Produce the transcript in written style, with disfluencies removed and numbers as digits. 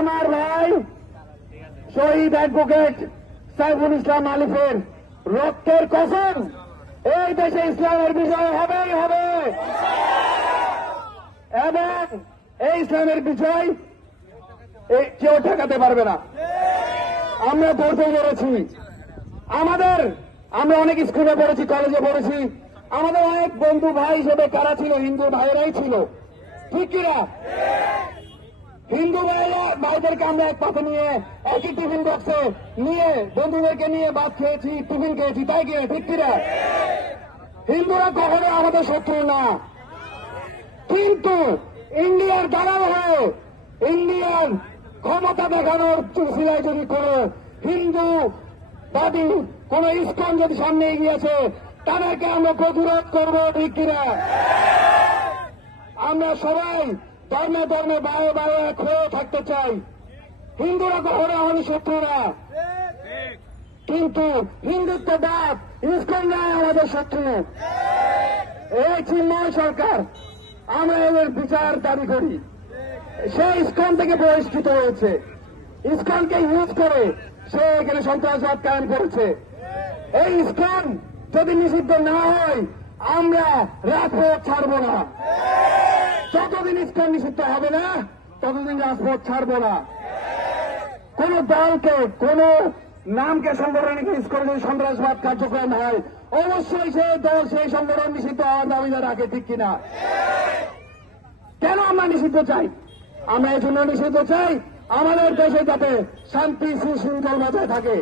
আমার ভাই শহীদ অ্যাডভোকেট সাইফুল ইসলাম আলিফের রক্তের কসম, এই দেশে ইসলামের বিজয় হবেই হবে, এবং এই ইসলামের বিজয় কেউ ঠেকাতে পারবে না। আমরা পড়তে পেরেছি, আমরা অনেক স্কুলে পড়েছি, কলেজে পড়েছি, আমাদের অনেক বন্ধু ভাই হিসেবে কারা ছিল, হিন্দু ভাইয়েরাই ছিল, ঠিক কিনা? হিন্দু ভাইদেরকে আমরা এক পাশে নিয়ে একই টিফিন বক্সে নিয়ে বন্ধুদেরকে নিয়ে ভাত খেয়েছি, টিফিন খেয়েছি, তাই কিনা, ঠিক কিনা? হিন্দুরা কখনো আমাদের শত্রু না, কিন্তু ইন্ডিয়ার দালাল হয়ে ইন্ডিয়ার ক্ষমতা দেখানোর সিলাই যদি করে হিন্দু বাদী কোন ইস্কন যদি সামনে এগিয়েছে তাদেরকে আমরা প্রতিরোধ করবো, ঠিক কিনা? আমরা সবাই ধর্মে ধর্মে বায়ে বায়ে এক হয়ে থাকতে চাই। হিন্দুরা কখনো আমাদের শত্রু না, কিন্তু হিন্দুত্ববাদ ইস্কনরাই আমাদের শত্রু। এই চিন্ময় সরকার, আমরা এদের বিচার দাবি করি। সে ইস্কন থেকে বহিষ্কৃত হয়েছে, ইস্কনকে ইউজ করে সে এখানে সন্ত্রাসবাদ কায়েম করেছে। এই ইস্কন যদি নিষিদ্ধ না হয় আমরা রাজপথ ছাড়ব না। যতদিন ইস্কন নিষিদ্ধ হবে না ততদিন রাজপথ ছাড়ব না। কোন দলকে, কোন নামকে, সংগঠনকে ইউজ করে যদি সন্ত্রাসবাদ কার্যক্রম হয় অবশ্যই সেই দল, সেই সংগঠন নিষিদ্ধ হওয়ার দাবিদার রাখে, ঠিক কিনা? কেন আমরা নিষিদ্ধ চাই? আমরা এই জন্য নিষিদ্ধ চাই আমাদের দেশে যাতে শান্তি সুশৃঙ্খল বজায় থাকে।